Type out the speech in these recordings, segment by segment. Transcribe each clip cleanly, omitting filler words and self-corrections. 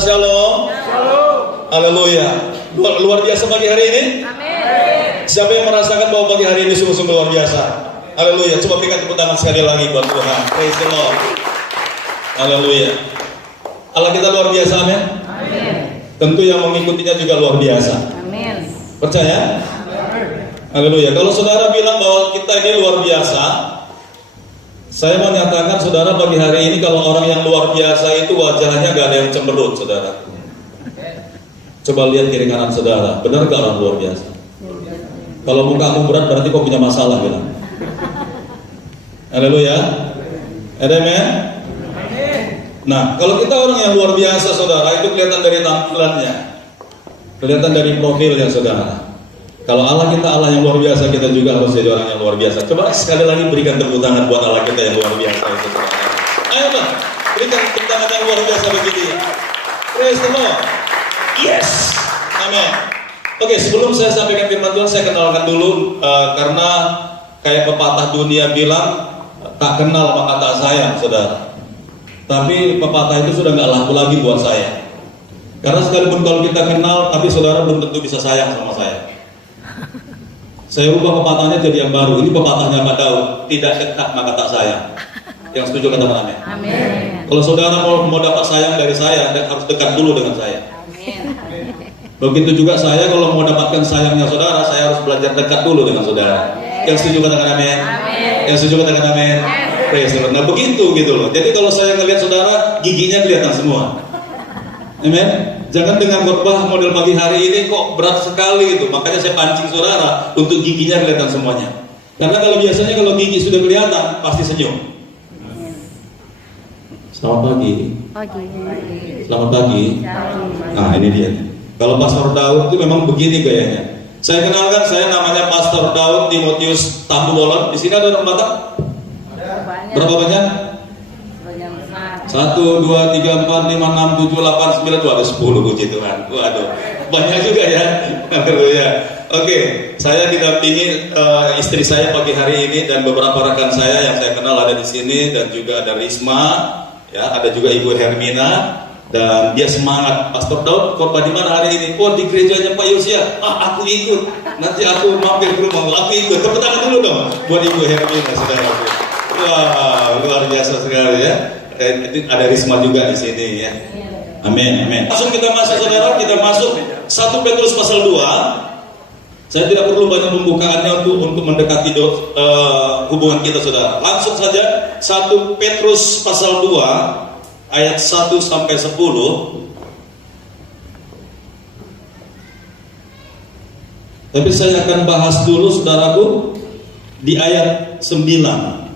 Shalom. Haleluya. Luar biasa pagi hari ini. Amin. Siapa yang merasakan bahwa pagi hari ini sungguh-sungguh luar biasa? Haleluya. Coba berikan tepuk tangan sekali lagi buat Tuhan. Praise the Lord. Haleluya. Allah kita luar biasa, amin. Amin. Tentu yang mengikutinya juga luar biasa. Amin. Percaya? Haleluya. Kalau saudara bilang bahwa kita ini luar biasa, saya mau nyatakan saudara pagi hari ini kalau orang yang luar biasa itu wajahnya gak ada yang cemberut, saudara. Coba lihat kiri kanan saudara, benar gak orang luar biasa? Kalau mukamu berat berarti kau punya masalah, bilang. Haleluya. Amen. Nah, kalau kita orang yang luar biasa, saudara, itu kelihatan dari tampilannya, kelihatan dari profilnya, saudara. Kalau Allah kita Allah yang luar biasa, kita juga harus jadi orang yang luar biasa. Coba sekali lagi berikan tepuk tangan buat Allah kita yang luar biasa itu, saudara. Ayo Bang, berikan tepuk tangan yang luar biasa begini. Praise the Lord. Yes. Amin. Oke, sebelum saya sampaikan firman Tuhan, saya kenalkan dulu karena kayak pepatah dunia bilang tak kenal maka tak sayang, saudara. Tapi pepatah itu sudah nggak laku lagi buat saya. Karena sekalipun kalau kita kenal, tapi saudara belum tentu bisa sayang sama saya. Saya ubah pepatahnya jadi yang baru. Ini pepatahnya Pak Daud, tidak dekat maka tak sayang. Yang setuju katakan amin. Amin. Kalau saudara mau dapat sayang dari saya, harus dekat dulu dengan saya. Amin. Begitu juga saya kalau mau dapatkan sayangnya saudara, saya harus belajar dekat dulu dengan saudara. Yang setuju katakan amin. Amin. Yang setuju katakan amin. Praise the Lord. Nah begitu gitu loh. Jadi kalau saya ngelihat saudara, giginya kelihatan semua. Amin. Jangan dengan khotbah model pagi hari ini kok berat sekali gitu. Makanya saya pancing saudara untuk giginya kelihatan semuanya. Karena kalau biasanya kalau gigi sudah kelihatan pasti senyum. Selamat pagi. Selamat pagi. Nah ini dia. Kalau Pastor Daud itu memang begini gayanya. Saya kenalkan, saya namanya Pastor Daud Timotius Tambubolon. Di sini ada orang Batak? Berapa banyak? 1, 2, 3, 4, 5, 6, 7, 8, 9, ada 10 puji Tuhan. Waduh, banyak juga ya. Haleluya. Oke, saya didampingi istri saya pagi hari ini dan beberapa rekan saya yang saya kenal ada di sini dan juga ada Risma, ya, ada juga Ibu Hermina dan dia semangat. Pastor Daud, khotbah di mana hari ini? Oh, di gerejanya Pak Yosia. Ah, aku ikut. Nanti aku mampir ke rumah. Aku ikut. Tepuk tangan dulu dong buat Ibu Hermina, saudaraku. Wah, luar biasa sekali ya. Ada Risma juga di sini ya. Amin, amin. Langsung kita masuk saudara, kita masuk 1 Petrus pasal 2. Saya tidak perlu banyak pembukaannya untuk mendekati hubungan kita saudara. Langsung saja 1 Petrus pasal 2 ayat 1 sampai 10. Tapi saya akan bahas dulu saudaraku di ayat 9.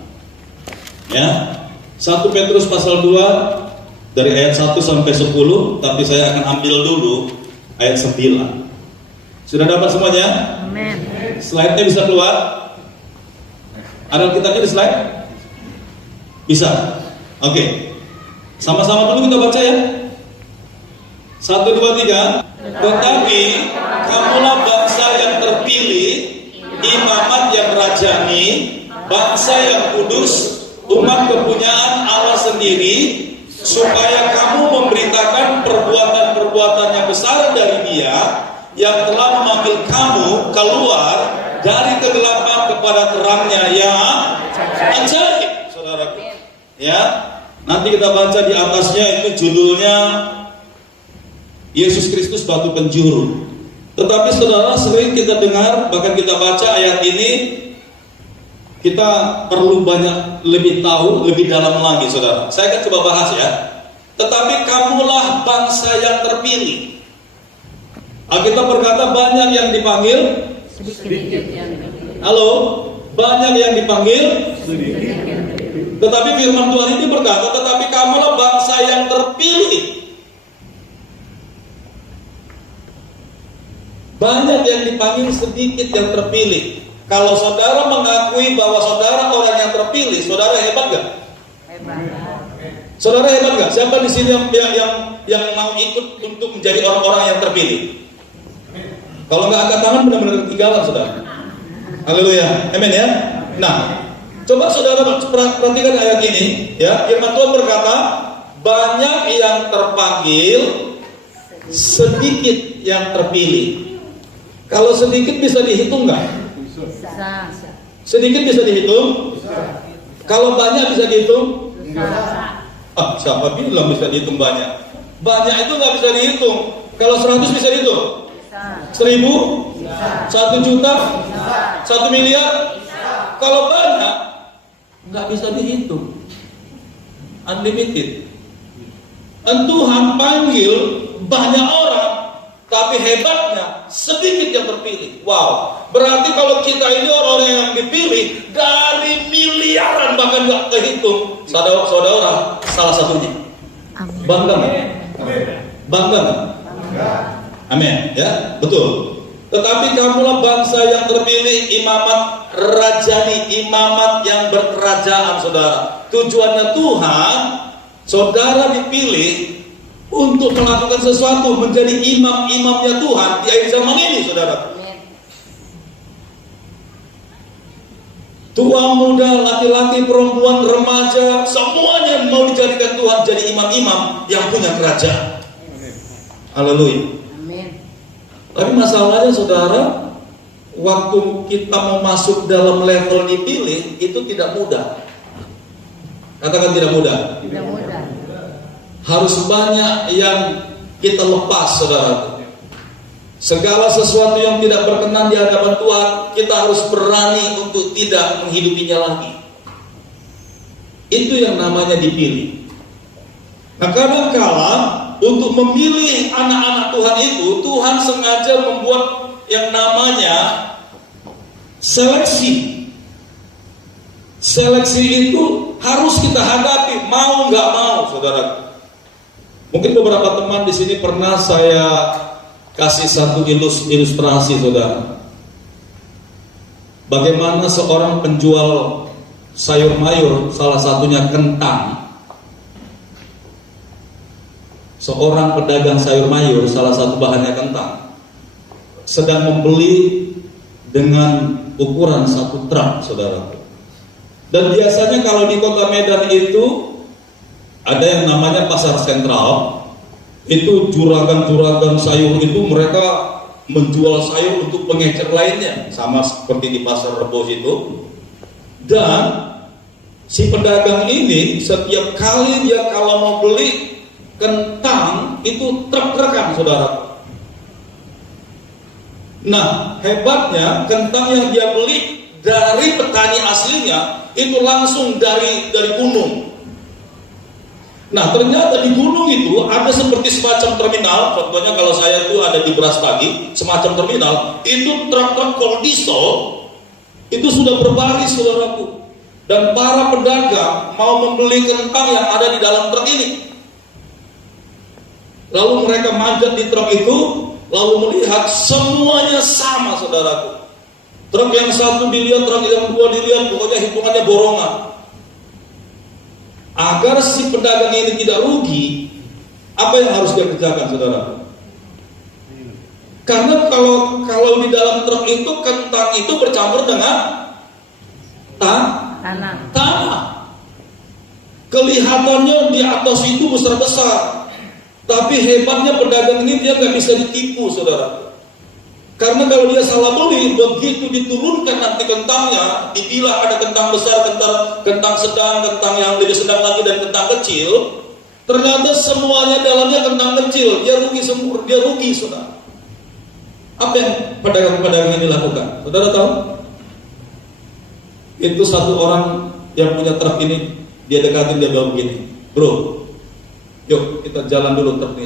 Ya. 1 Petrus pasal 2 dari ayat 1 sampai 10, tapi saya akan ambil dulu ayat 9. Sudah dapat semuanya? Amin. Slide-nya bisa keluar? Ada kitabnya di slide? Bisa? Oke. Sama-sama dulu kita baca ya. 1, 2, 3. Tetapi kamulah bangsa yang terpilih, imamat yang rajani, bangsa yang kudus, umat kepunyaan Allah sendiri, supaya kamu memberitakan perbuatan-perbuatan yang besar dari Dia yang telah memanggil kamu keluar dari kegelapan kepada terangnya yang ajaib, saudaraku. Ya, nanti kita baca di atasnya itu judulnya Yesus Kristus Batu Penjuru. Tetapi saudara, sering kita dengar, bahkan kita baca ayat ini, kita perlu banyak lebih tahu, lebih dalam lagi saudara. Saya akan coba bahas ya. Tetapi kamulah bangsa yang terpilih. Alkitab berkata banyak yang dipanggil. Halo, banyak yang dipanggil. Tetapi firman Tuhan ini berkata, tetapi kamulah bangsa yang terpilih. Banyak yang dipanggil, sedikit yang terpilih. Kalau saudara mengakui bahwa saudara orang yang terpilih, saudara hebat gak? Hebat. Saudara hebat gak? Siapa di sini yang mau ikut untuk menjadi orang-orang yang terpilih? Kalau nggak angkat tangan benar-benar ketinggalan, saudara. Haleluya, amin ya. Nah, coba saudara perhatikan ayat ini, ya. Firman Tuhan berkata, banyak yang terpanggil, sedikit yang terpilih. Kalau sedikit bisa dihitung nggak? Bisa. Sedikit bisa dihitung? Kalau banyak bisa dihitung? Bisa. Siapa bilang bisa dihitung banyak? Banyak itu nggak bisa dihitung. Kalau 100 bisa dihitung? Bisa. 1000? Bisa. 1 juta? Bisa. 1 miliar? Kalau banyak nggak bisa dihitung. Unlimited. Dan Tuhan panggil banyak orang, tapi hebatnya sedikit yang terpilih. Wow, berarti kalau kita ini orang-orang yang dipilih dari miliaran bahkan nggak terhitung, saudara-saudara salah satunya. Amin. Bangga nggak? Bangga nggak? Amin. Ya, betul. Tetapi kamulah bangsa yang terpilih, imamat rajani, imamat yang berkerajaan, saudara. Tujuannya Tuhan, saudara dipilih untuk melakukan sesuatu, menjadi imam-imamnya Tuhan di akhir zaman ini, saudara. Amin. Tua, muda, laki-laki, perempuan, remaja, semuanya mau dijadikan Tuhan jadi imam-imam yang punya kerajaan. Haleluya. Amin. Tapi masalahnya, saudara, waktu kita mau masuk dalam level dipilih itu tidak mudah. Katakan tidak mudah. Tidak mudah. Harus banyak yang kita lepas, saudara. Segala sesuatu yang tidak berkenan di hadapan Tuhan, kita harus berani untuk tidak menghidupinya lagi. Itu yang namanya dipilih. Nah, kadang-kala untuk memilih anak-anak Tuhan itu, Tuhan sengaja membuat yang namanya seleksi. Seleksi itu harus kita hadapi, mau nggak mau, saudara. Mungkin beberapa teman di sini pernah saya kasih satu ilustrasi, saudara. Bagaimana seorang penjual sayur mayur, salah satunya kentang. Seorang pedagang sayur mayur, salah satu bahannya kentang, sedang membeli dengan ukuran 1 truk, saudara. Dan biasanya kalau di kota Medan itu ada yang namanya pasar sentral. Itu juragan-juragan sayur itu mereka menjual sayur untuk pengecer lainnya, sama seperti di pasar Rebo itu. Dan si pedagang ini setiap kali dia kalau mau beli kentang itu truk-trukan, saudara. Nah, hebatnya kentang yang dia beli dari petani aslinya itu langsung dari gunung. Nah, ternyata di gunung itu ada seperti semacam terminal. Contohnya kalau saya tuh ada di Beras Pagi, semacam terminal, itu truk-truk Koldiso itu sudah berbaris, saudaraku. Dan para pedagang mau membeli kentang yang ada di dalam truk ini. Lalu mereka manjat di truk itu, lalu melihat semuanya sama, saudaraku. Truk yang satu dilihat, truk yang dua dilihat, pokoknya hitungannya borongan. Agar si pedagang ini tidak rugi, apa yang harus dia kerjakan, saudara? Karena kalau di dalam truk itu kentang itu bercampur dengan tanah. Kelihatannya di atas itu besar-besar, tapi hebatnya pedagang ini dia nggak bisa ditipu, saudara. Karena kalau dia salah beli, begitu diturunkan nanti kentangnya, dibilang ada kentang besar, kentang sedang, kentang yang lebih sedang lagi, dan kentang kecil. Ternyata semuanya dalamnya kentang kecil. Dia rugi, saudara. Apa yang pedagang-pedagang ini lakukan? Saudara tahu? Itu satu orang yang punya truk ini, dia dekatin, dia bilang begini, bro, yuk kita jalan dulu truk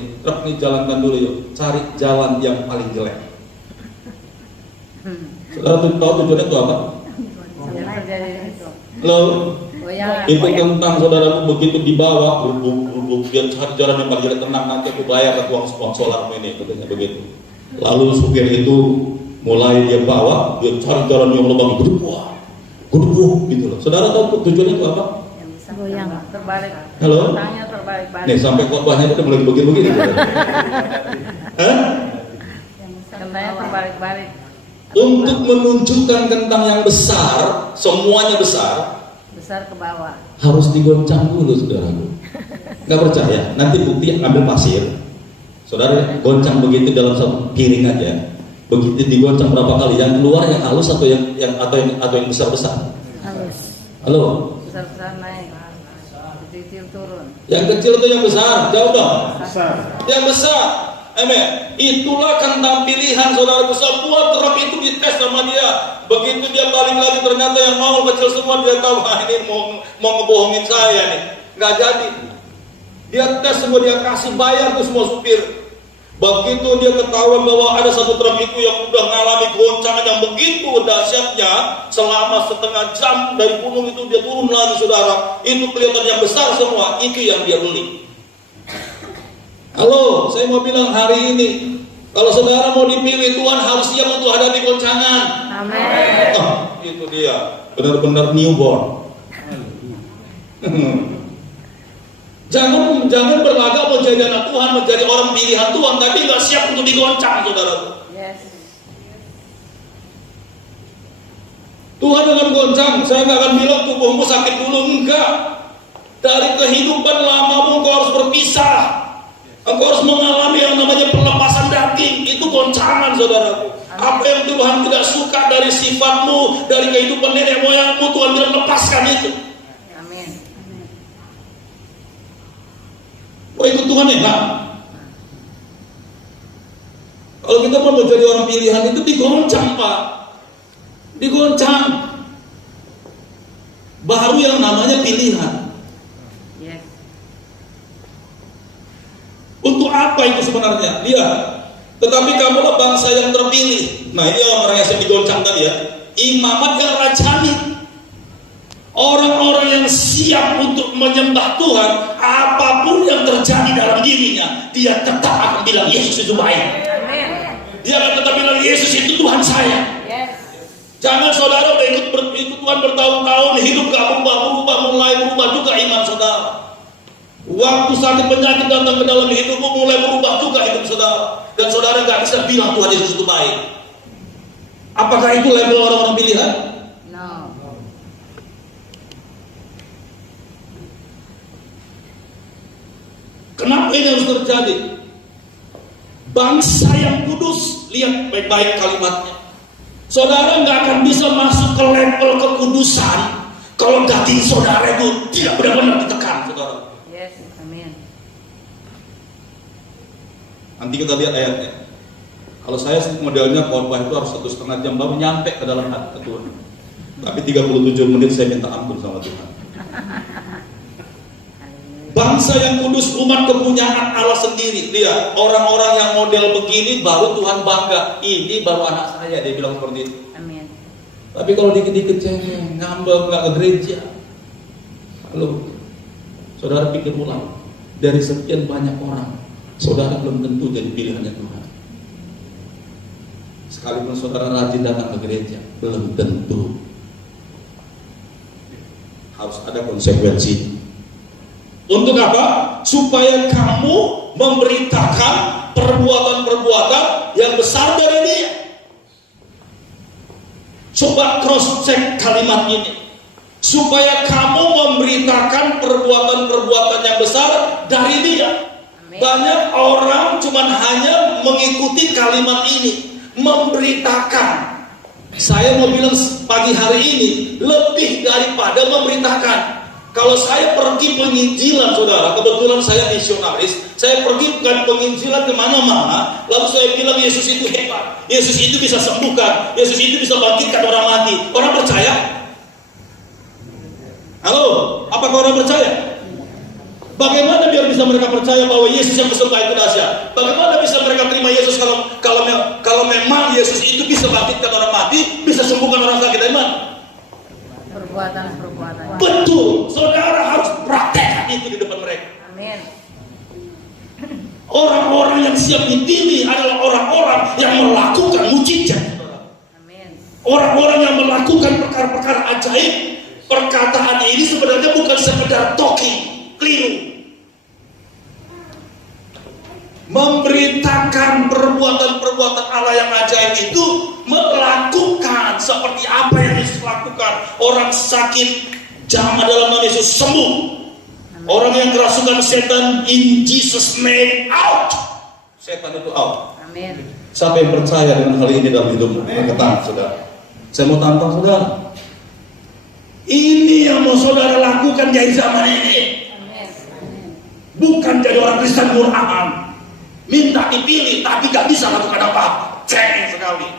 ini jalankan dulu yuk, cari jalan yang paling jelek. Saudara tahu tujuannya itu apa? Loh, itu kentang, saudara, begitu dibawa, berubuk, dia cari jalan yang paling jelek. Tenang, nanti aku bayar ke tukang solarmu ini, katanya begitu. Lalu supir itu mulai dia bawa, dia cari jalan yang lubang, gedebuk, gitu loh. Saudara tahu tujuannya itu apa? Goyang. Terbalik. Halo? Tanya terbalik-balik. Nih sampai khotbahnya udah mulai begini-begini. Hah? Kentangnya terbalik-balik. Untuk menunjukkan kentang yang besar, semuanya besar, Besar ke bawah. harus digoncang dulu, saudara. Nggak percaya? Nanti bukti ambil pasir, Saudara goncang begitu dalam satu piring aja, begitu digoncang berapa kali, yang keluar yang halus atau yang besar-besar? Halus. Halo? Besar-besar naik. Kecil turun. Yang kecil atau yang besar? Jawab dong. Besar. Yang besar. Amin. Itulah kentang pilihan saudara besar. Buat terap itu dites sama dia. Begitu dia balik lagi ternyata yang mau kecil semua, dia tahu ini mau ngebohongin saya nih. Nggak jadi. Dia tes semua, dia kasih bayar tuh semua supir. Begitu dia ketahuan bahwa ada satu truk itu yang udah ngalami goncangan yang begitu dahsyatnya, selama setengah jam dari gunung itu dia turun lagi saudara, itu kelihatan yang besar semua, itu yang dia beli. Halo, saya mau bilang hari ini, kalau saudara mau dipilih, Tuhan harus siap untuk hadapi goncangan. Amin. Itu dia, benar-benar newborn. Jangan berlagak menjadi anak Tuhan, menjadi orang pilihan Tuhan, tapi nggak siap untuk digoncang, saudara. Yes. Tuhan akan goncang. Saya nggak akan bilang tubuhmu sakit dulu, enggak. Dari kehidupan lamamu engkau harus berpisah. Engkau harus mengalami yang namanya pelepasan daging. Itu goncangan, saudaraku. Apa yang Tuhan tidak suka dari sifatmu, dari kehidupan nenek moyangmu, Tuhan bilang lepaskan itu. Oh, ikut Tuhan ya, Pak. Kalau kita mau menjadi orang pilihan itu digoncang, Pak. Digoncang. Baru yang namanya pilihan. Yes. Untuk apa itu sebenarnya? Lihat. Tetapi kamulah bangsa yang terpilih. Nah, ini orang yang saya digoncang tadi ya. Imamat yang rajani. Orang-orang yang siap untuk menyembah Tuhan, apapun yang terjadi dalam dirinya, dia tetap akan bilang Yesus itu baik. Amin. Dia akan tetap bilang Yesus itu Tuhan saya. Yes. Jangan saudara udah ikut Tuhan bertahun-tahun, hidup gak berubah, mulai berubah juga iman saudara. Waktu sakit penyakit datang ke dalam hidupmu, mulai berubah juga hidup saudara. Dan saudara gak bisa bilang Tuhan Yesus itu baik. Apakah itu label orang-orang pilihan? No. Kenapa ini harus terjadi? Bangsa yang kudus, lihat baik-baik kalimatnya. Saudara nggak akan bisa masuk ke level kekudusan kalau daging saudara itu tidak benar-benar ditekan, saudara. Yes. Amin. Nanti kita lihat ayatnya. Kalau saya modelnya khotbah itu harus 1,5 jam baru nyampe ke dalam hati Tuhan. Tapi 37 menit saya minta ampun sama Tuhan. Bangsa yang kudus, umat kepunyaan Allah sendiri. Lihat, orang-orang yang model begini baru Tuhan bangga. Ini baru anak saya, dia bilang seperti itu. Amin. Tapi kalau dikit-dikit cengeng, ngambek, nggak ke gereja. Halo, saudara pikir ulang. Dari sekian banyak orang, saudara belum tentu jadi pilihannya Tuhan. Sekalipun saudara rajin datang ke gereja, belum tentu. Harus ada konsekuensi. Untuk apa? Supaya kamu memberitakan perbuatan-perbuatan yang besar dari dia. Coba cross check kalimat ini. Supaya kamu memberitakan perbuatan-perbuatan yang besar dari dia. Amin. Banyak orang cuman hanya mengikuti kalimat ini, memberitakan. Saya mau bilang pagi hari ini lebih daripada memberitakan. Kalau saya pergi penginjilan, saudara, kebetulan saya misionaris, saya pergi bukan penginjilan kemana-mana, lalu saya bilang Yesus itu hebat, Yesus itu bisa sembuhkan, Yesus itu bisa bangkitkan orang mati. Orang percaya? Halo, apakah orang percaya? Bagaimana biar bisa mereka percaya bahwa Yesus yang bersembahan itu dahsyat? Bagaimana bisa mereka terima Yesus kalau memang Yesus itu bisa bangkitkan orang mati, bisa sembuhkan orang sakit dari mana? Perbuatan. Betul, saudara harus praktekkan itu di depan mereka. Amin. Orang-orang yang siap dipilih adalah orang-orang yang melakukan mujizat. Amin. Orang-orang yang melakukan perkara-perkara ajaib. Perkataan ini sebenarnya bukan sekedar talking, keliru. Memberitakan perbuatan-perbuatan Allah yang ajaib itu melakukan seperti apa yang Yesus lakukan. Orang sakit jamaah dalam nama Yesus sembuh. Orang yang kerasukan setan in Jesus name out. setan itu out. Amin. Siapa yang percaya dengan hal ini dalam hidupmu? Angkat tangan, saudara. Saya mau tantang saudara. Ini yang mau saudara lakukan di zaman ini. Amin. Bukan jadi orang Kristen murahan, minta dipilih tapi gak bisa lakukan apa-apa. Cengeng sekali.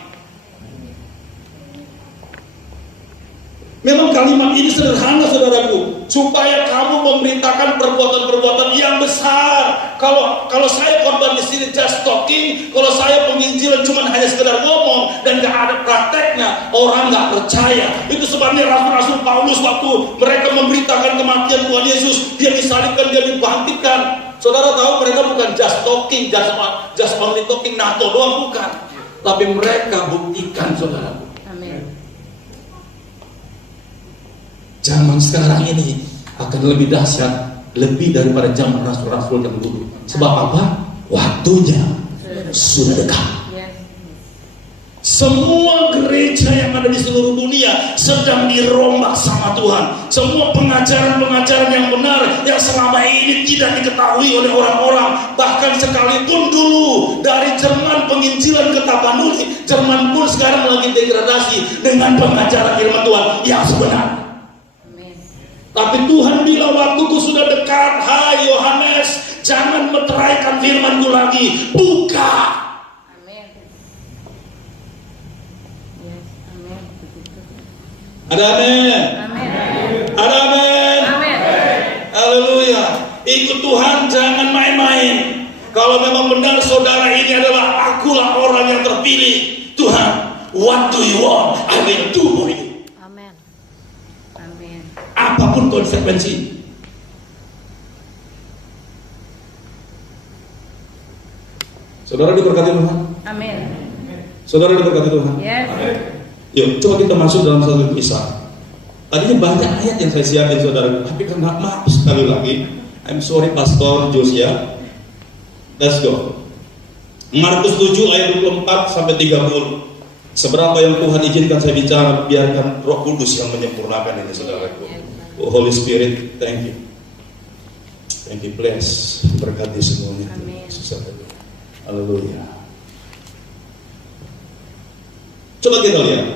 Memang kalimat ini sederhana saudaraku, supaya kamu memberitakan perbuatan-perbuatan yang besar. Kalau saya korban di sini just talking, kalau saya penginjilan cuma hanya sekedar ngomong dan gak ada prakteknya, orang gak percaya. Itu sebabnya Rasul Paulus waktu mereka memberitakan kematian Tuhan Yesus, dia disalibkan, dia dibangkitkan. Saudara tahu mereka bukan just talking, just only talking, NATO doang, bukan. Tapi mereka buktikan saudaraku. Amin. Zaman sekarang ini akan lebih dahsyat, lebih daripada zaman rasul-rasul yang dulu. Sebab apa? Waktunya sudah dekat. Yes. Semua gereja yang ada di seluruh dunia sedang dirombak sama Tuhan. Semua pengajaran-pengajaran yang benar yang selama ini tidak diketahui oleh orang-orang. Bahkan sekalipun dulu dari Jerman penginjilan ke Tapanuli, Jerman pun sekarang lagi degradasi dengan pengajaran firman Tuhan yang sebenar. Tapi Tuhan bilang waktuku sudah dekat. Hai Yohanes, jangan meteraikan firman-Ku lagi. Buka. Amin. Yes, amin. Ada amin. Amin. Ada amin. Amin. Haleluya. Ikut Tuhan, jangan main-main. Kalau memang benar saudara ini adalah akulah orang yang terpilih Tuhan, what do you want? I will do for you. Apapun konsekuensi. Saudara diberkati Tuhan. Amin. Saudara diberkati Tuhan. Yes. Yuk, coba kita masuk dalam satu kisah. Tadinya banyak ayat yang saya siapin saudara, tapi karena maaf sekali lagi, I'm sorry Pastor Josia. Let's go. Markus 7 ayat 24 sampai 30. Seberapa yang Tuhan izinkan saya bicara, biarkan Roh Kudus yang menyempurnakan ini saudaraku. Oh, Holy Spirit, thank you. Thank you, bless. Berkati semuanya. Amin. Haleluya. Coba kita lihat.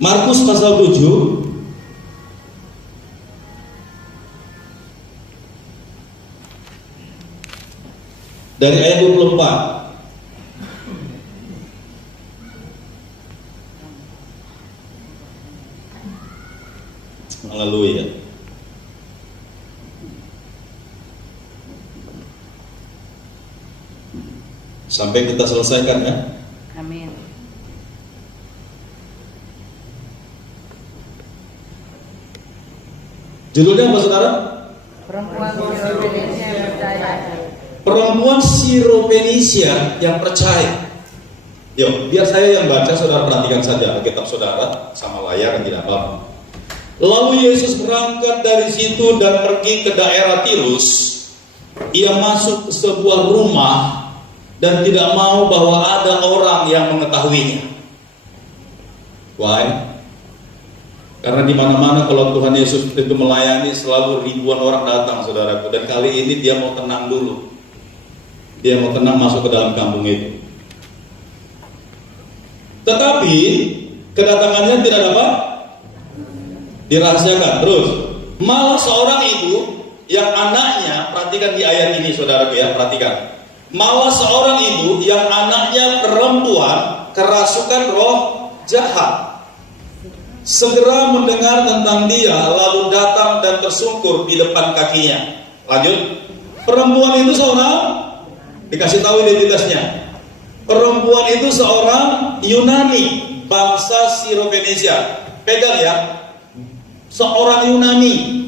Markus pasal 7 dari ayat 24. Haleluya. Sampai kita selesaikan ya. Amin. Judulnya apa saudara? Perempuan Siropenisia yang percaya. Perempuan Siropenisia yang percaya. Yuk, biar saya yang baca, saudara perhatikan saja Alkitab saudara sama layar, tidak apa-apa. Lalu Yesus berangkat dari situ dan pergi ke daerah Tirus. Ia masuk ke sebuah rumah dan tidak mau bahwa ada orang yang mengetahuinya. Why? Karena di mana-mana kalau Tuhan Yesus itu melayani selalu ribuan orang datang, saudaraku. Dan kali ini dia mau tenang dulu. Dia mau tenang masuk ke dalam kampung itu. Tetapi kedatangannya tidak dapat dirahasiakan. Terus, malah seorang ibu yang anaknya, perhatikan di ayat ini saudaraku ya, perhatikan. Malah seorang ibu yang anaknya perempuan kerasukan roh jahat segera mendengar tentang dia, lalu datang dan tersungkur di depan kakinya. Lanjut. Perempuan itu seorang, dikasih tahu identitasnya. Perempuan itu seorang Yunani, bangsa Siropenisia. Pegang ya. Seorang Yunani,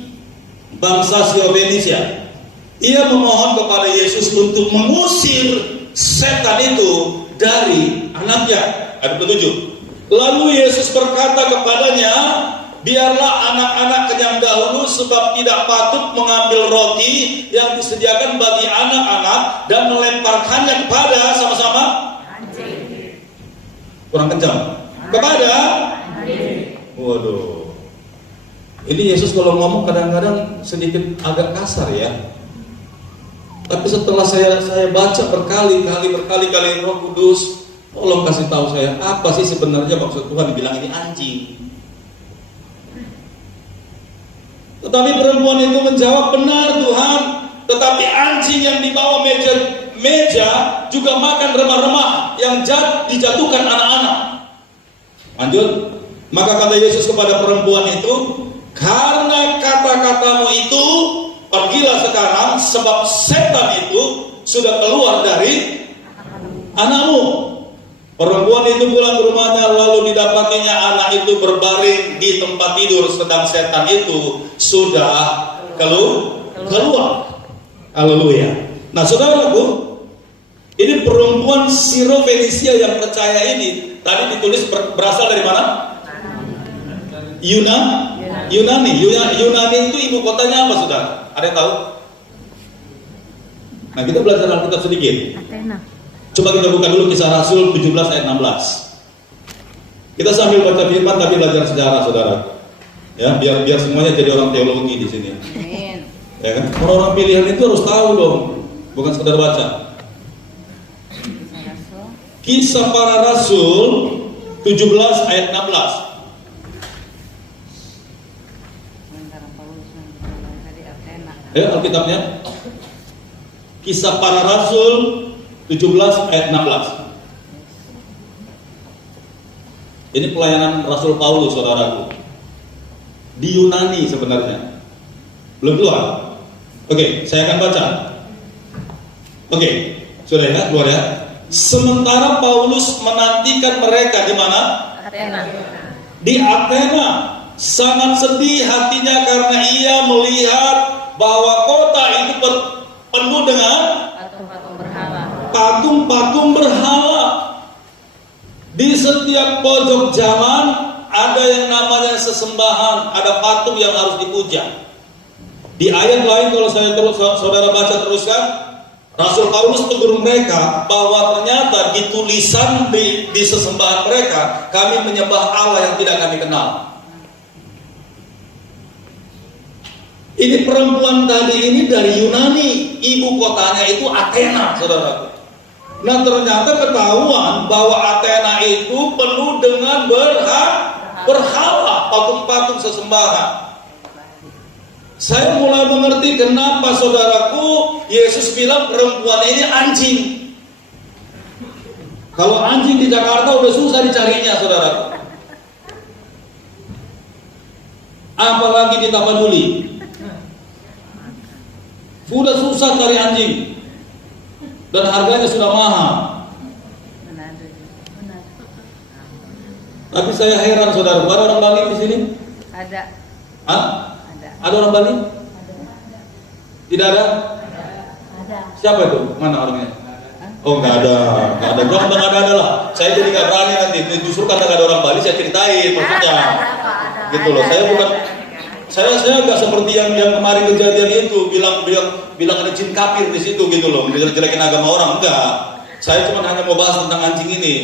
bangsa Siropenisia. Ia memohon kepada Yesus untuk mengusir setan itu dari anaknya. Ayat 7. Lalu Yesus berkata kepadanya, biarlah anak-anak kenyang dahulu, sebab tidak patut mengambil roti yang disediakan bagi anak-anak dan melemparkannya kepada sama-sama anjing. Kurang kencang. Kepada anjing. Waduh. Ini Yesus kalau ngomong kadang-kadang sedikit agak kasar ya. Tapi setelah saya baca berkali-kali Roh Kudus, tolong kasih tahu saya apa sih sebenarnya maksud Tuhan dibilang ini anjing. Tetapi perempuan itu menjawab, benar Tuhan, tetapi anjing yang di bawah meja juga makan remah-remah yang dijatuhkan anak-anak. Lanjut. Maka kata Yesus kepada perempuan itu, karena kata-katamu itu, pergilah sekarang, sebab setan itu sudah keluar dari anakmu. Perempuan itu pulang ke rumahnya, lalu didapatinya anak itu berbaring di tempat tidur, sedang setan itu sudah keluar. Haleluya. Nah saudaraku, ini perempuan Siro-Fenisia yang percaya ini tadi ditulis berasal dari mana? Yunani itu ibu kotanya apa saudara? Ada yang tahu? Nah kita belajar Alkitab sedikit. Coba kita buka dulu Kisah Rasul 17 ayat 16. Kita sambil baca firman tapi belajar sejarah saudara. Ya, biar semuanya jadi orang teologi di sini. Amin. Ya kan? Orang-orang pilihan itu harus tahu dong, bukan sekedar baca. Kisah Para Rasul 17 ayat 16. Alkitabnya Kisah Para Rasul 17 ayat 16. Ini pelayanan Rasul Paulus saudaraku di Yunani sebenarnya. Belum keluar. Oke, saya akan baca. Oke, sudah ya, keluar ya. Sementara Paulus menantikan mereka di mana? Athena. Di Athena. Sangat sedih hatinya karena ia melihat bahwa kota itu penuh dengan Patung-patung berhala. Patung-patung berhala. Di setiap pojok jalan ada yang namanya sesembahan, ada patung yang harus dipuja. Di ayat lain kalau saudara baca teruskan, Rasul Paulus tegur mereka bahwa ternyata di tulisan di sesembahan mereka, kami menyembah Allah yang tidak kami kenal. Ini perempuan tadi ini dari Yunani, ibu kotanya itu Athena, saudara. Nah ternyata ketahuan bahwa Athena itu penuh dengan berhala, patung-patung sesembahan. Saya mulai mengerti kenapa saudaraku Yesus bilang perempuan ini anjing. Kalau anjing di Jakarta udah susah dicarinya saudaraku, apalagi di Tapanuli. Sudah susah cari anjing dan harganya sudah mahal. Tapi saya heran saudara, ada orang Bali di sini? Ada. Hah? Ada orang Bali? Tidak ada? Ada. Siapa itu? Mana orangnya? Oh nggak ada. Nggak ada lah. Saya jadi nggak berani nanti. Justru karena nggak ada orang Bali saya ceritain maksudnya. Gitu loh. Saya nggak seperti yang kemarin kejadian itu bilang ada jin kafir di situ gitu loh, menjelek-jelekin agama orang. Enggak. Saya cuma hanya mau bahas tentang anjing ini.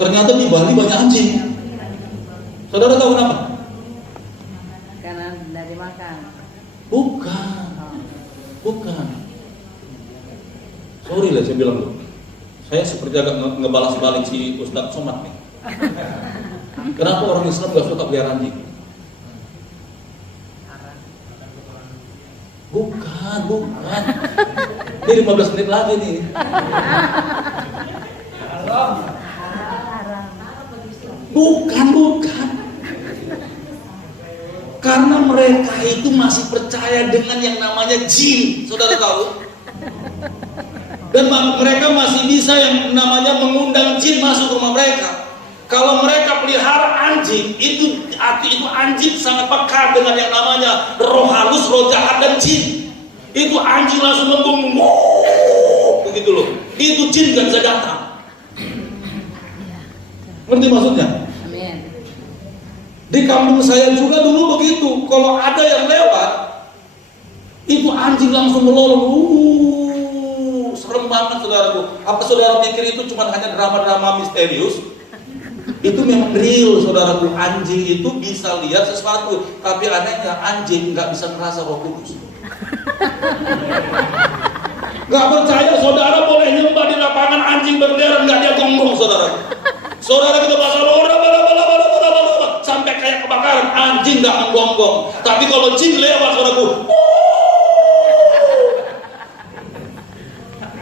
Ternyata di Bali banyak anjing. Saudara tahu kenapa? Karena dari makan. Bukan. Sorry lah saya bilang loh. Saya seperti agak ngebalas balik si Ustadz Somad nih. Kenapa orang Islam nggak suka pelihara anjing? Bukan. Ini 15 menit lagi nih. Bukan. Karena mereka itu masih percaya dengan yang namanya jin, saudara tahu? Dan mereka masih bisa yang namanya mengundang jin masuk rumah mereka. Kalau mereka pelihara anjing, itu anjing sangat peka dengan yang namanya roh halus, roh jahat dan jin. Itu anjing langsung menggonggong, begitu loh. Itu jin gak bisa datang. Ngerti maksudnya? Amin. Di kampung saya juga dulu begitu. Kalau ada yang lewat, itu anjing langsung melolong. Serem banget saudaraku. Apa saudara pikir itu cuma hanya drama-drama misterius? Itu memang real saudaraku. Anjing itu bisa lihat sesuatu, tapi anehnya anjing nggak bisa merasa Roh Kudus. Gak percaya, saudara boleh nyembah di lapangan anjing berkeliaran, gak dia gonggong, saudara. Saudara kita bahasa sampai kayak kebakaran, anjing gak menggonggong. Tapi kalau jin lewat, saudaraku,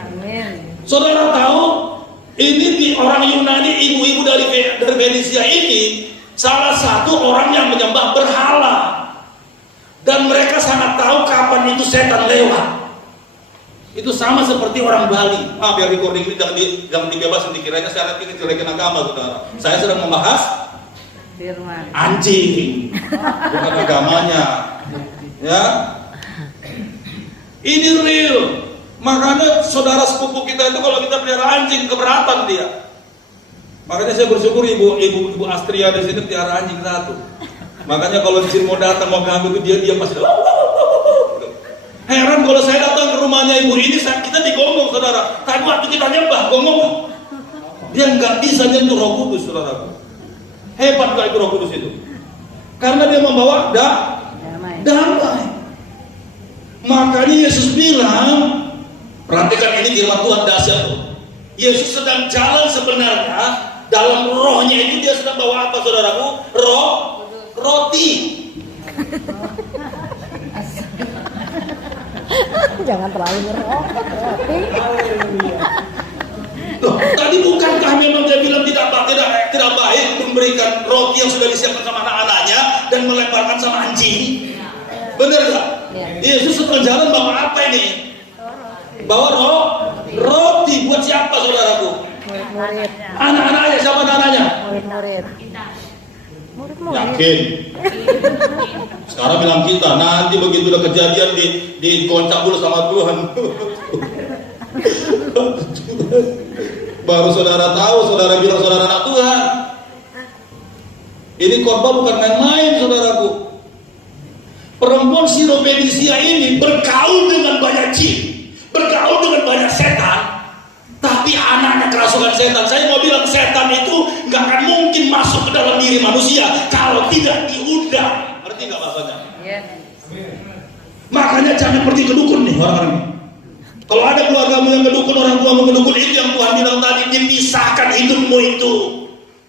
Amin. saudara tahu, ini di orang Yunani, ibu-ibu dari Venesia ini salah satu orang yang menyembah berhala, dan mereka sangat tahu kapan itu setan lewat. Itu sama seperti orang Bali. Biar recording ini jangan dibebasin, dikiranya saya ini jelekin agama, saudara. Saya sedang membahas Firman. anjing, bukan agamanya. Ya, ini real. Makanya saudara sepupu kita itu kalau kita pelihara anjing keberatan dia. Makanya saya bersyukur ibu Astria di sini pelihara anjing satu. Makanya kalau jin mau datang mau ganggu itu dia pasti. Heran kalau saya datang ke rumahnya ibu ini, kita digonggong, saudara. Tadi waktu kita nyembah, gonggong. Dia nggak bisa nyentuh Roh Kudus, saudara. Hebat gak itu Roh Kudus itu? Karena dia membawa damai. Makanya Yesus bilang, perhatikan ini firman Tuhan dahsyat tuh. Yesus sedang jalan sebenarnya, dalam rohnya itu dia sedang bawa apa, saudaraku? Roti. Jangan terlalu ngerokok, roti. Loh, tadi bukankah memang dia bilang tidak baik memberikan roti yang sudah disiapkan sama anak-anaknya dan melemparkan sama anjing? Benar gak? Ya. Yesus sedang jalan bawa apa ini? Bawa roti buat siapa, saudaraku? Murid-murid. Anak-anaknya, siapa anak-anaknya? Murid-murid. Yakin? Sekarang bilang kita, nanti begitu udah kejadian di koncak dulu sama Tuhan. Baru saudara tahu, saudara bilang saudara anak Tuhan. Ini khotbah bukan main-main, saudaraku. Perempuan Syrophenisia ini bergaul dengan banyak jin, bergaul dengan banyak setan, tapi anaknya kerasukan setan. Saya mau bilang setan itu nggak akan mungkin masuk ke dalam diri manusia kalau tidak diundang. Arti nggak bahasanya? Yes. Makanya jangan pergi ke dukun nih orang-orang ini. Kalau ada keluargamu yang ke dukun, orang tuamu ke dukun, itu yang Tuhan bilang tadi, dipisahkan hidupmu itu.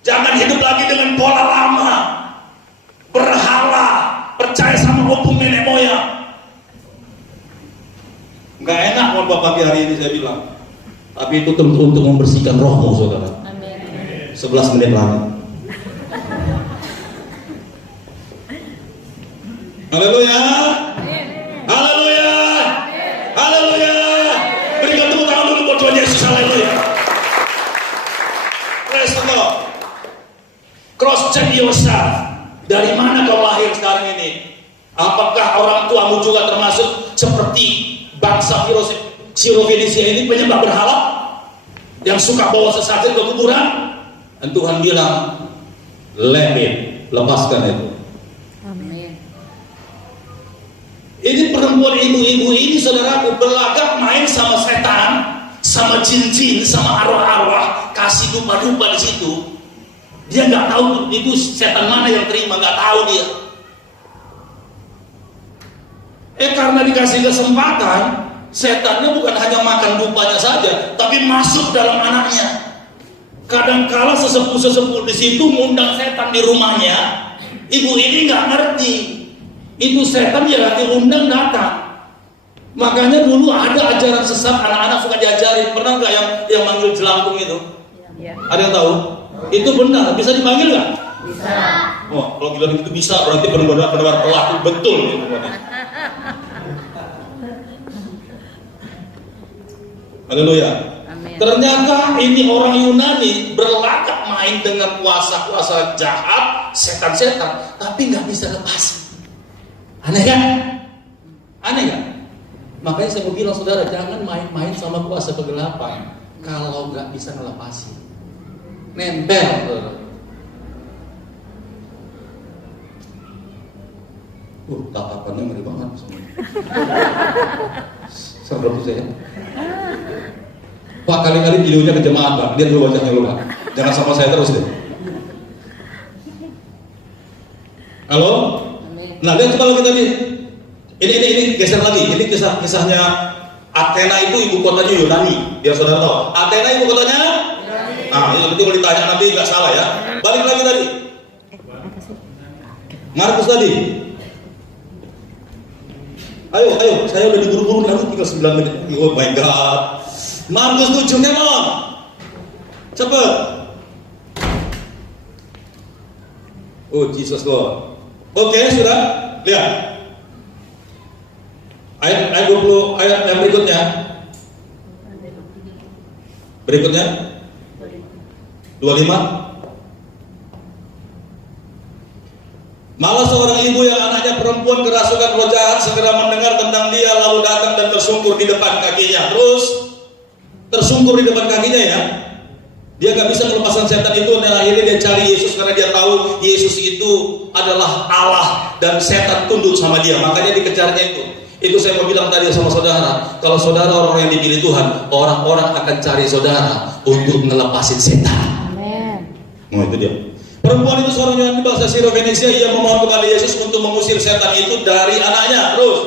Jangan hidup lagi dengan pola lama, berhala, percaya sama opung nenek moyang. Nggak enak kalau pagi hari ini saya bilang. Tapi itu tentu untuk membersihkan rohmu, saudara. Amin. 11 menit lagi. Haleluya. Haleluya. Haleluya. Berikan tepuk tangan dulu buat Tuhan Yesus. Haleluya. Praise the Lord. Cross check yourself. Dari mana kau lahir sekarang ini? Apakah orang tuamu juga termasuk seperti bangsa Syrophenisia ini, penyembah berhala yang suka bawa sesajen ke kuburan? Dan Tuhan bilang, let it, lepaskan itu. Amin. Ini perempuan ibu-ibu ini, saudaraku, berlagak main sama setan, sama jin-jin, sama arwah-arwah, kasih dupa-dupa di situ. Dia nggak tahu itu setan mana yang terima, nggak tahu dia. Karena dikasih kesempatan, setannya bukan hanya makan dupanya saja, tapi masuk dalam anaknya. Kadangkala sesepuh-sesepuh di situ ngundang setan di rumahnya, ibu ini nggak ngerti. Itu setan ya diundang datang. Makanya dulu ada ajaran sesat, anak-anak suka diajarin. Pernah nggak yang manggil jelangkung itu? Ya. Ada yang tahu? Itu benar. Bisa dipanggil nggak? Bisa. Oh, kalau bilang itu bisa, berarti benar-benar pelaku betul. Gitu. Haleluya. Amin. Ternyata ini orang Yunani berlagak main dengan kuasa-kuasa jahat, setan-setan, tapi nggak bisa lepas. Aneh kan? Aneh kan? Makanya saya mau bilang, saudara, jangan main-main sama kuasa kegelapan kalau nggak bisa ngelepasin. Nempel, saudara. Tatapannya ngeri banget. Serem saya. Pak, kali-kali videonya ke jemaat, Pak. Lihat dulu wajahnya dulu, Pak. Jangan sama saya terus deh. Halo? Amin. Nah, lihat coba lagi tadi. Ini geser lagi. Ini kisahnya Athena itu ibu kotanya Yunani. Biar saudara tahu. Athena ibu kotanya? Nah, itu nanti kalau ditanya nanti nggak salah ya. Balik lagi tadi. Markus tadi. Ayo, saya udah diburu-buru lagi tinggal 9 menit. Oh my God. Markus 7, come on. Cepet. Oh Jesus Lord. Oke, sudah. Lihat. Ayat 20, ayat yang berikutnya. Berikutnya 25. Malah seorang ibu yang anaknya perempuan kerasukan roh jahat segera mendengar tentang dia, lalu datang dan tersungkur di depan kakinya. Terus tersungkur di depan kakinya ya. Dia gak bisa melepaskan setan itu, dan akhirnya dia cari Yesus karena dia tahu Yesus itu adalah Allah dan setan tunduk sama dia. Makanya dikejarnya itu. Itu saya mau bilang tadi sama saudara. Kalau saudara orang yang dipilih Tuhan, orang-orang akan cari saudara untuk ngelepasin setan. Amin. Oh, itu dia. Perempuan itu seorang Yunani bahasa Siro-Fenisia. Ia memohon kepada Yesus untuk mengusir setan itu dari anaknya. Terus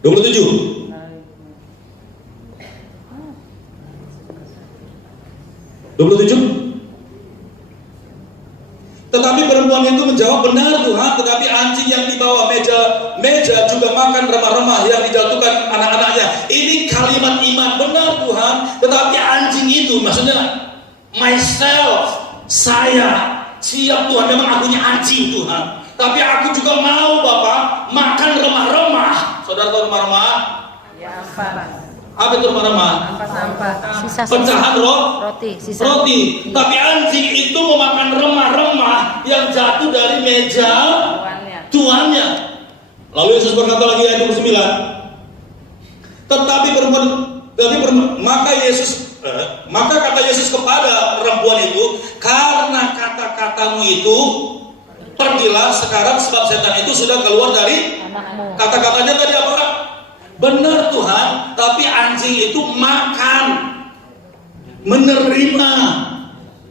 27. Tetapi perempuan itu menjawab, benar Tuhan, tetapi anjing yang dibawa meja juga makan remah-remah yang dijatuhkan anak-anaknya. Ini kalimat iman, benar Tuhan, tetapi anjing itu, maksudnya myself, saya siap Tuhan, memang akunya anjing Tuhan, tapi aku juga mau Bapak makan remah-remah. Saudara tahu remah-remah? Ya, apa? Apa itu remah-remah? Sampah. Sisa Pecahan roti. Sisa roti. Tapi anjing itu memakan remah-remah yang jatuh dari meja tuannya. Lalu Yesus berkata lagi ayat 29. Maka kata Yesus kepada perempuan itu, karena kata-katamu itu, pergilah sekarang sebab setan itu sudah keluar dari anakmu. Kata-katanya tadi apa? Benar Tuhan, tapi anjing itu makan, menerima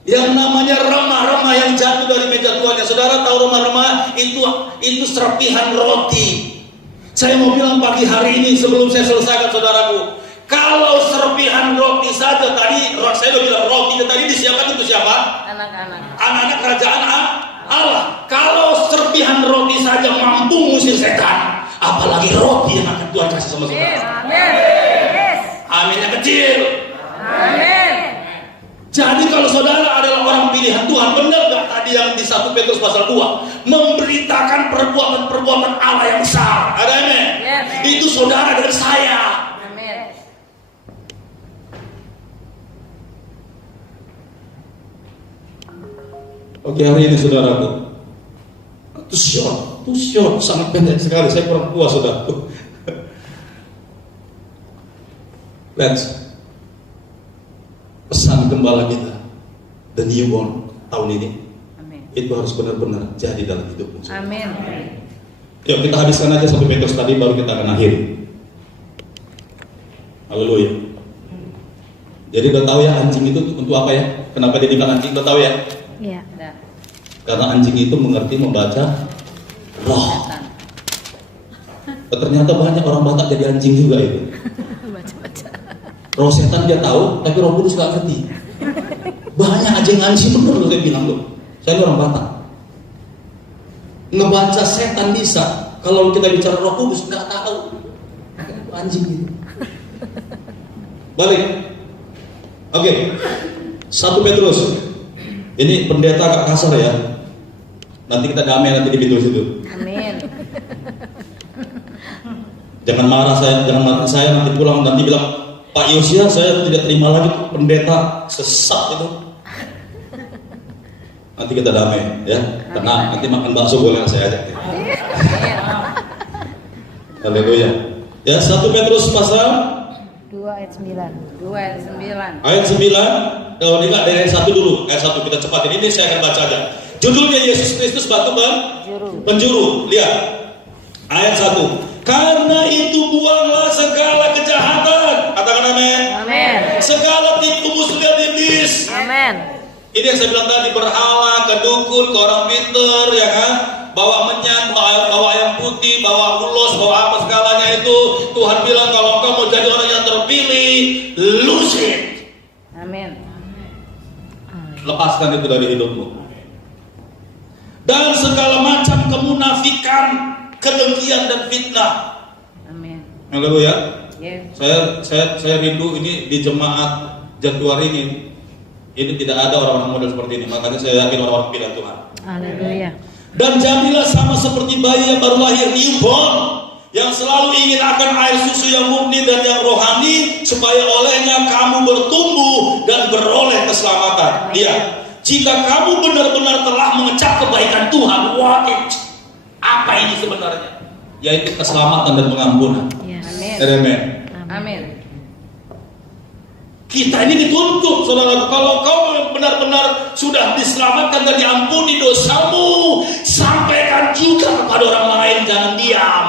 yang namanya remah-remah yang jatuh dari meja tuannya. Saudara tahu remah-remah itu serpihan roti. Saya mau bilang pagi hari ini sebelum saya selesaikan saudaraku, kalau serpihan roti saja tadi, saya udah bilang roti tadi disiapkan itu siapa? Anak-anak kerajaan Allah. Kalau serpihan roti saja mampu mengusir setan, apalagi roti yang akan Tuhan kasih sama saudara. Amin. Aminnya kecil. Amin. Jadi kalau saudara adalah orang pilihan Tuhan, benar gak tadi yang di 1 Petrus pasal 2 memberitakan perbuatan-perbuatan Allah yang besar? Ada amin? Yes. Itu saudara dan saya. Amin. Oke, hari ini saudaraku, itu short, sangat pendek sekali. Saya kurang puas saudaraku. Let's pesan gembala kita, the newborn tahun ini, Amin. itu harus benar-benar jadi dalam hidupmu. Amin. Yuk kita habiskan aja 1 Petrus tadi, baru kita akan akhiri. Haleluya. Jadi udah tahu ya anjing itu untuk apa ya? Kenapa dia dibilang anjing? Udah tahu ya? Iya. Karena anjing itu mengerti membaca roh. Ternyata banyak orang Batak jadi anjing juga itu. Baca-baca. Roh setan dia tahu, tapi Roh Kudus gak ngerti. Banyak aja yang anjing, bener loh saya bilang loh. Saya orang Batak. Ngebaca setan bisa. Kalau kita bicara Roh Kudus nggak tahu. Anjing itu. Balik. Oke. 1 Petrus. Ini pendeta agak kasar ya. Nanti kita damai nanti di pintu situ. Amin. Jangan marah saya nanti pulang nanti bilang, Pak Yosia, saya tidak terima lagi pendeta sesat itu. Nanti kita damai ya. Tenang, nanti makan bakso boleh saya ajak. Haleluya. Ya, 1 Petrus pasal 2 ayat 9. 2 ayat 9. Ayat 9. Kalau enggak dari ayat 1 dulu. Ayat 1 kita cepatin. Ini saya akan baca aja. Judulnya Yesus Kristus batu penjuru. Lihat. Ayat 1. Karena itu buanglah segala kejahatan. Katakan amin. Amin. Segala tipu muslihat iblis. Amin. Ini yang saya bilang tadi, berhala, ke dukun, ke orang pinter, ya kan? bawa menyan, bawa ayam putih, bawa ulos, bawa apa segalanya itu. Tuhan bilang kalau engkau mau jadi orang yang terpilih, lose it. Amin. Lepaskan itu dari hidupmu. Dan segala macam kemunafikan, kedengkian dan fitnah. Amin. Haleluya. Yes. Saya rindu ini di jemaat Jatiwaringin ini tidak ada orang-orang model seperti ini. Makanya saya yakin orang-orang pilihan Tuhan. Haleluya. Dan jadilah sama seperti bayi yang baru lahir, newborn, yang selalu ingin akan air susu yang murni dan yang rohani, supaya olehnya kamu bertumbuh dan beroleh keselamatan. Lihat, jika kamu benar-benar telah mengecap kebaikan Tuhan, apa ini sebenarnya? Yaitu keselamatan dan pengampunan. Yes. Amin. Amin. Kita ini dituntut, saudara. Kalau kau benar-benar sudah diselamatkan dan diampuni dosamu, sampaikan juga kepada orang lain, jangan diam.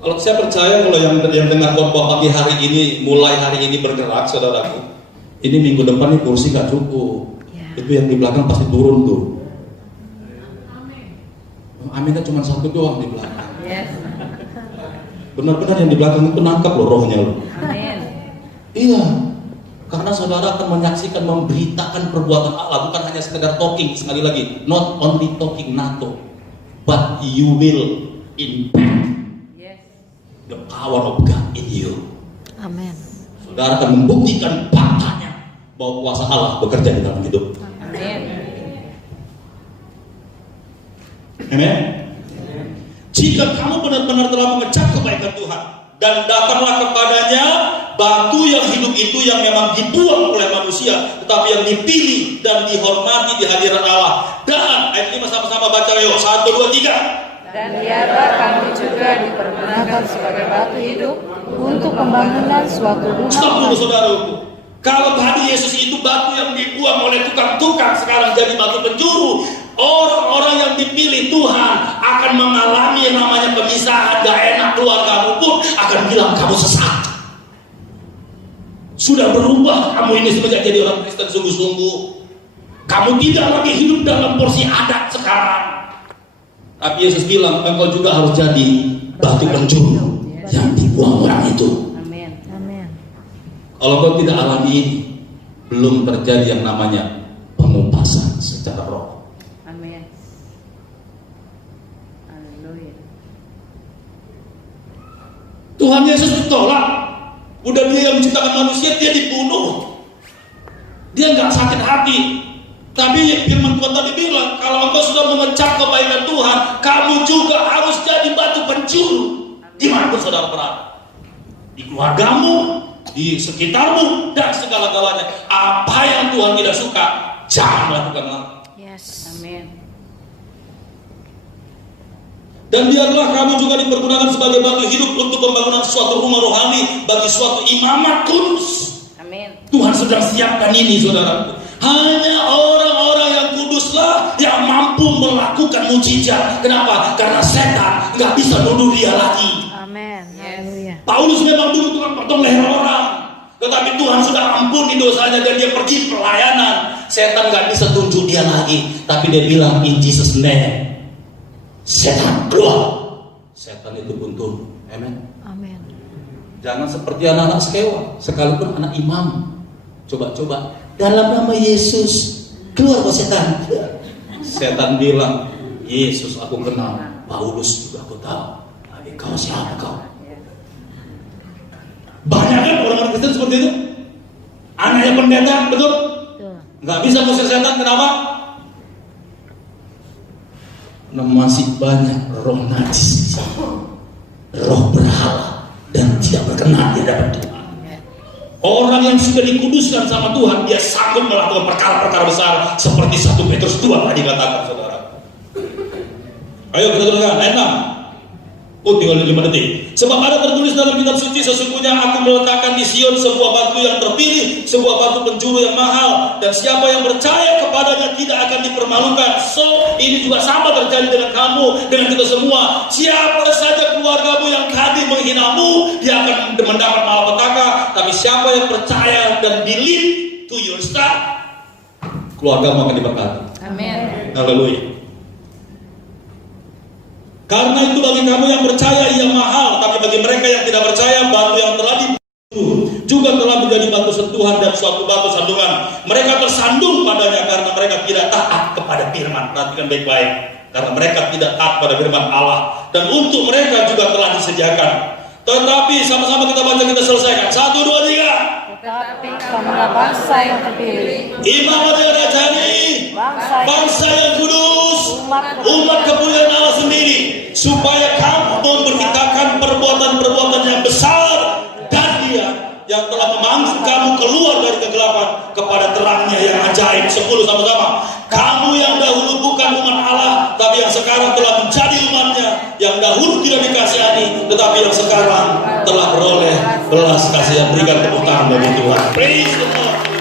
Kalau saya percaya kalau yang dengar khotbah pagi hari ini, mulai hari ini bergerak, saudaraku, ini minggu depan ini kursi gak cukup. Itu yang di belakang pasti turun tuh. Aminnya cuma satu doang di belakang. Yes. Benar-benar yang di belakang itu nangkap loh rohnya loh. Amin. Iya, karena saudara akan menyaksikan, memberitakan perbuatan Allah, bukan hanya sekedar talking. Sekali lagi, not only talking NATO, but you will impact Yes. the power of God in you. Amin. Saudara akan membuktikan faktanya bahwa kuasa Allah bekerja di dalam hidup. Amin. Amen. Jika kamu benar-benar telah mengecap kebaikan Tuhan dan datanglah kepadanya batu yang hidup itu yang memang dibuang oleh manusia, tetapi yang dipilih dan dihormati di hadirat Allah. Dan ayat 5 sama-sama baca yuk. 1, 2, 3. Dan biarlah kamu juga dipergunakan sebagai batu hidup untuk pembangunan suatu rumah. Stop dulu saudaraku. Kalau tadi Yesus itu batu yang dibuang oleh tukang-tukang, sekarang jadi batu penjuru. Orang-orang yang dipilih Tuhan akan mengalami yang namanya pemisahan, gak enak. Keluargamu pun akan bilang kamu sesat. Sudah berubah kamu ini semenjak jadi orang Kristen sungguh-sungguh. Kamu tidak lagi hidup dalam porsi adat sekarang. Tapi Yesus bilang engkau juga harus jadi batu penjuru yang dibuang orang itu. Amin. Amin. Kalau kau tidak alami ini, belum terjadi yang namanya pengupasan secara roh. Amin. Haleluya. Tuhan Yesus ditolak. Udah dia yang menciptakan manusia, dia dibunuh. Dia nggak sakit hati. Tapi firman Tuhan tadi bilang, kalau engkau sudah mengecap kebaikan Tuhan, kamu juga harus jadi batu penjuru. Di mana pun saudara berada, di keluargamu, di sekitarmu, dan segala-galanya. Apa yang Tuhan tidak suka, jangan lakukan lagi. Yes. Amin. Dan biarlah kamu juga dipergunakan sebagai batu hidup untuk pembangunan suatu rumah rohani, bagi suatu imamat kudus. Amin. Tuhan sedang siapkan ini, saudara. Hanya orang-orang yang kuduslah yang mampu melakukan mujizat. Kenapa? Karena setan nggak bisa nuduh dia lagi. Amin. Haleluya. Paulus memang dulu tukang potong leher orang, tetapi Tuhan sudah ampuni dosanya dan dia pergi pelayanan. Setan nggak bisa tunjuk dia lagi, tapi dia bilang in Jesus name, setan keluar. Setan itu buntung. Amen. Amin. Jangan seperti anak-anak sekewa, sekalipun anak imam. Coba-coba dalam nama Yesus keluar kok setan. Setan bilang, Yesus aku kenal, Paulus juga aku tahu. Tapi kau siapa kau? Banyak kan orang-orang Kristen seperti itu. Anaknya pendeta, betul? Nggak bisa ngusir setan, kenapa? Karena masih banyak roh najis, roh berhala, dan tidak berkenan di hadapan Tuhan. Orang yang sudah dikuduskan sama Tuhan, dia sanggup melakukan perkara-perkara besar seperti 1 Petrus 2 tadi katakan, saudara. Ayo kita teruskan ayat 6. Oh, tinggal 5 detik. Sebab ada tertulis dalam kitab suci, sesungguhnya aku meletakkan di Sion sebuah batu yang terpilih, sebuah batu penjuru yang mahal, dan siapa yang percaya kepadanya tidak akan dipermalukan. So, ini juga sama terjadi dengan kamu, dengan kita semua. Siapa saja keluargamu yang tadi menghinamu, dia akan mendapat malapetaka. Tapi siapa yang percaya dan believe to your start, keluargamu akan diberkati. Amin. Haleluya. Karena itu bagi kamu yang percaya ia mahal, tapi bagi mereka yang tidak percaya, batu yang telah dibutuh juga telah menjadi batu sentuhan dan suatu batu sandungan. Mereka tersandung padanya karena mereka tidak taat kepada firman. Perhatikan baik-baik. Karena mereka tidak taat pada firman Allah, dan untuk mereka juga telah disediakan. Tetapi sama-sama kita baca, kita selesaikan. 1, 2, 3. Tetapi kamulah bangsa yang terpilih, Imam yang rajani, bangsa yang kudus, umat kepunyaan Allah sendiri, supaya kamu memberitakan perbuatan-perbuatan yang besar dan Dia yang telah memanggil kamu keluar dari kegelapan kepada terangnya yang ajaib. 10 sama-sama. Kamu yang dahulu bukan umat Allah, tapi yang sekarang telah menjadi umatnya, yang dahulu tidak dikasihani, tetapi yang sekarang telah beroleh belas kasihan. Berikan tepuk tangan bagi Tuhan. Praise the Lord.